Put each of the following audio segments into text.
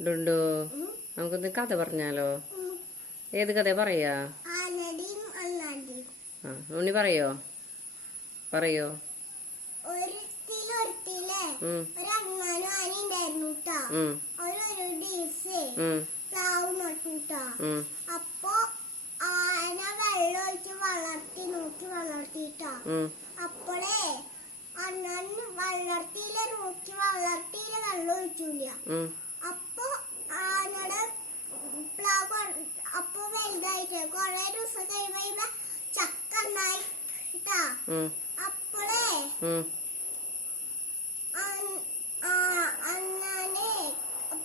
ഡുണ്ടു നമുക്കൊന്ന് കഥ പറഞ്ഞാലോ? ഏത് കഥ പറയാ? ആ ഉണ്ണി പറയോ? പറയോ? അപ്പോ ആന വെള്ളം ഒഴിച്ച് വളർത്തി നോക്കി വളർത്തിട്ടോ അപ്പോഴേ അണ്ണൻ വളർത്തിയില്ല നോക്കി വളർത്തിയില്ല വെള്ളം ഒഴിച്ചില്ല ഉം, അപ്പൊ ആനയുടെ പ്ലാവ് കൊ- അപ്പൊ വലുതായിട്ട് കൊറേ ദിവസം കഴിയുമ്പോ ചക്ക ഉണ്ടായി ട്ടാ. ഉം, അപ്പോഴേ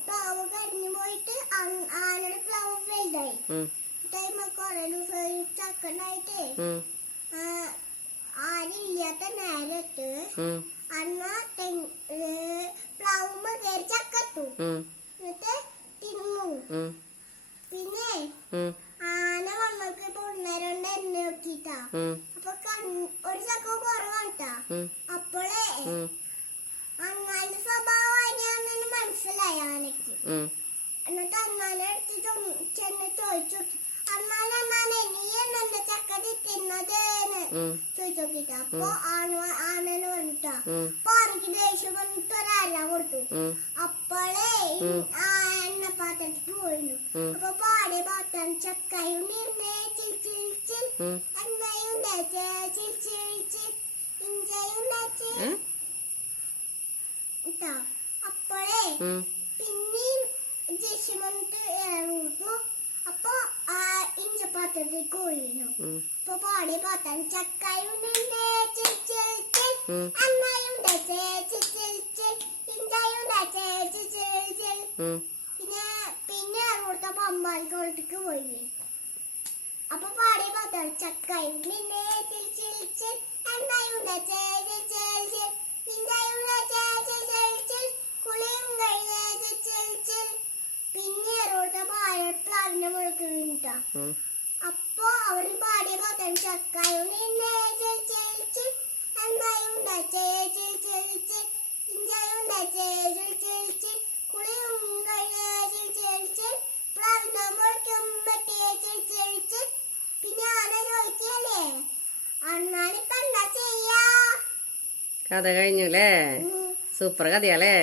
പ്ലാവ് കരിഞ്ഞു പോയിട്ട് ആനയുടെ പ്ലാവ് വലുതായി. കൊറേ ദിവസം ചക്ക ഉണ്ടായിട്ട് ഉം, ആരില്ലാത്ത നേരത്ത് അണ്ണ പ്ലാവുമ്പോ കയറി ചക്കത്തു. എന്നിട്ട് തിന്നു. പിന്നെ അപ്പോഴേ ഉം, അണ്ണാന്റെ സ്വഭാവം മനസ്സിലായി ആനക്ക് ഉം, എന്നിട്ട് അടുത്ത് ചെന്ന് ചോദിച്ചു. അണ്ണാൻ അണ്ണാനെ നീ എന്നെ ചക്ക തിന്നത് ചോദിച്ചോക്കിട്ട്. അപ്പൊ ആന ആണെന്ന് ഉം, അപ്പൊ എനിക്ക് ദേഷ്യം വന്നിട്ട് ഒരാള കൊടുത്തു. അപ്പോഴേ. ആ എണ്ണ പാത്രത്തിൽ പോയിരുന്നു. അപ്പൊ പാടിയ പാത്രം ചക്കയും നീർന്നേ ചിൽ ചിൽ. പിന്നെ പിന്നെ അങ്ങോട്ട് പമ്പാലിക്കോട്ടേക്ക് പോയി. അപ്പൊ പാടി പാത്രം ചക്കയും പിന്നെ അപ്പൊ അവർ പാടിയ ചക്കയും പിന്നെ കുളിയും ആന ചോദിക്കല്ലേ ചെയ്യാ. കഥ കഴിഞ്ഞു അല്ലേ സൂപ്പർ കഥയാലേ